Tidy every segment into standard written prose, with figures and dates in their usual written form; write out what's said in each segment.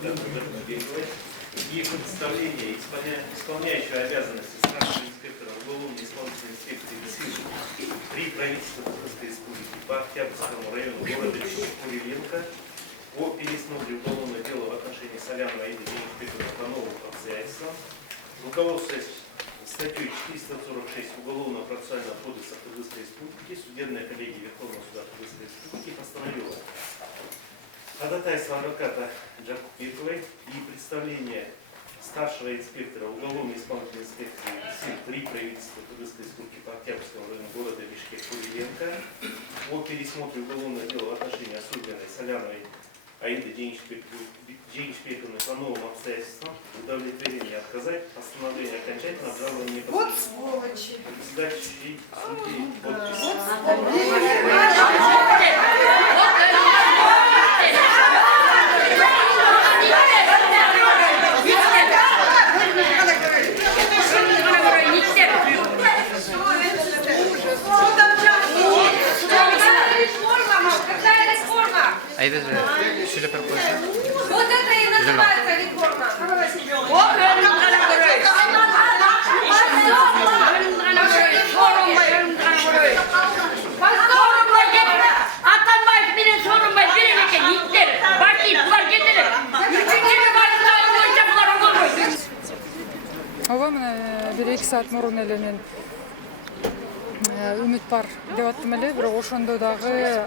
адвоката Верны Бековой и представление исполняющего обязанности старшего инспектора уголовной исполнительной инспекции СИЖ при правительстве Татарской Республики по Октябрьскому району города Куриленко о пересмотре уголовного дела в отношении Солянова Аиды Денис по новым обстоятельствам, руководствуясь статьей 446 Уголовного процессуального кодекса Татарской Республики, судебная коллегия Верховного суда Татарской Республики постановила ходатайство адвоката Джакупековой и представление старшего инспектора уголовной исполнительной инспекции СИЛ при правительстве Татарской Республики по Октябрьскому району города Бишкек Куриленко о пересмотре уголовного дела в отношении осужденной Соляновой Аиды Денисбековны по новым обстоятельствам, удовлетворение отказать, постановление окончательно обжалования по председателей судей подписи. А это же что такое? Вот это и называется реформа. Ова мына бир 2 саат мурун эле мен үмүт бар деп аттым эле, бирок ошондо дагы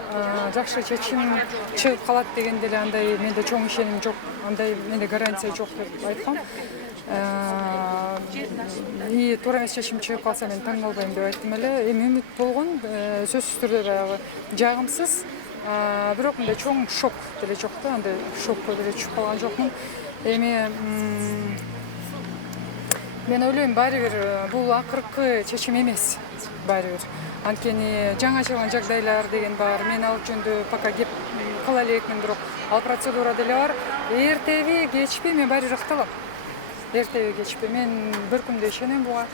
жакшы чечим чыгып калат дегенде эле андай менде чоң ишеним жок, андай менде гарантия жок деп айткам. И туура эмес чечим чыгып калса мен таң калбайм деп айттым эле. Эми үмүт болгон сөзсүз түрдө баягы жагымсыз, бирок мындай чоң шок деле жок да, андай шокко деле түшүп калган жокмун. Эми мен ойлойм, баары бир бул акыркы чечим эмес, баары бир. Анткени жаңы ачылган жагдайлар деген бар. Мен ал жөнүндө пока кеп кыла элекмин, бирок ал процедура деле бар. Эртеби, кечпи мен баары бир ыкталам. Эртеби, кечпи мен бир күндө ишенем буга.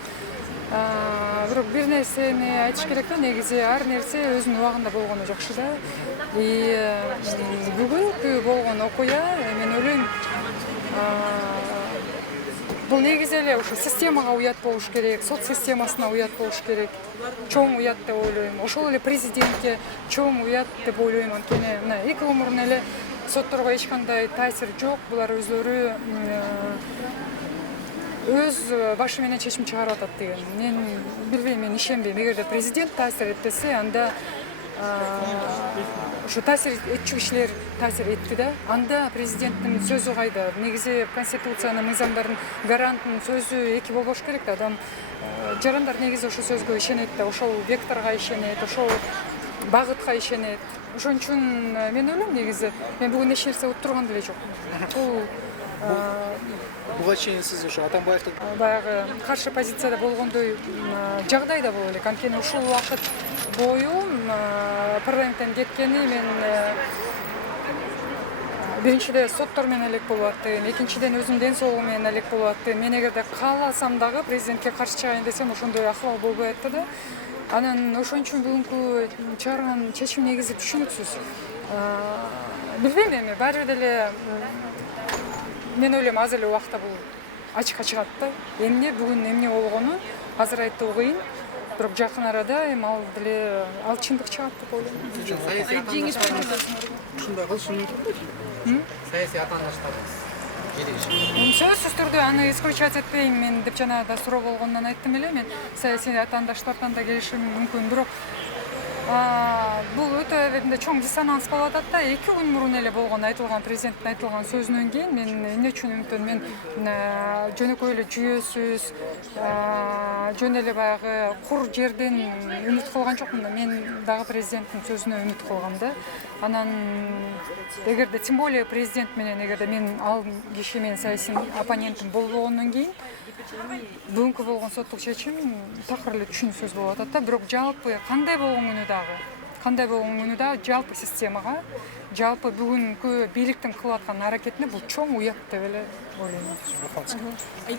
Бирок бир нерсени айтыш керек да, негизи ар нерсе өзүнүн убагында болгону жакшы да. И бүгүнкү болгон окуя, мен ойлойм, бул негизи эле ушу системага уят болуш керек, сот системасына уят болуш керек, чоң уят деп ойлойм. Ошол эле президентке чоң уят деп ойлойм. Анткени мына эки умурун эле сотторго эч кандай таасир жок, булар өздөрү өз башы менен чечим чыгарып атат деген. Мен билбейм, мен ишенбейм. Эгерде президент таасир этпесе, анда ушу таасир этчү кишилер таасир этти да. Анда президенттин сөзү кайда? Негизи конституциянын, мыйзамдардын гарантынын сөзү эки болбош керек да. Адам жарандар негизи ошол сөзгө ишенет да, ошол векторго ишенет, ошол багытка ишенет. Ошон үчүн мен ойлойм, негизи мен бүгүн эч нерсе уттурган деле жокмун. Бул буга чейин сиз ошо Атамбаевдин баягы каршы позицияда болгондой жагдай да боло элек. Анткени ушул убакыт бою парламенттен кеткени мен биринчиден соттор менен элек болуп аттым, экинчиден өзүмдүн ден соолугум менен элек болуп аттым. Мен эгерде кааласам дагы президентке каршы чыгайын десем, ошондой акыбал болбой атты да. Анан ошон үчүн бүгүнкү чыгарган чечим негизи түшүнүксүз. Билбейм, эми баары деле мен ойлойм, азыр эле убакта бул ачыкка чыгат да. Эмне бүгүн эмне болгону азыр айтуу кыйын. Бирок жакын арада эми ал деле ал чындык чыгат деп ойлойм. ушундай кылышы мүмкүн. Саясий атаандаштарыбыз Сөзсүз түрдө аны исключать этпейм мен деп жана да суроо болгондон айттым эле. Мен саясий атаандаштардан да келишим мүмкүн, бирок бул өтө чоң диссонанс болуп атат да. 2 күн мурун эле болгон айтылган президенттин айтылган сөзүнөн кийин мен эмне үчүн үмүттөнөм? Мен жөнөкөй эле жүйөсүз, жөн эле баягы кур жерден үмүт кылган жокмун да. Мен дагы президенттин сөзүнө үмүт кылгам да. Анан эгерде тем более президент менен, эгерде мен ал киши менен саясий оппонентим болбогондон кийин бүгүнкү болгон соттук чечим такыр эле түшүнүксүз болуп атат да. Бирок жалпы кандай болгон күнү дагы жалпы системага, жалпы бүгүнкү бийликтин кылып аткан аракетине бул чоң уят деп эле ойлойм.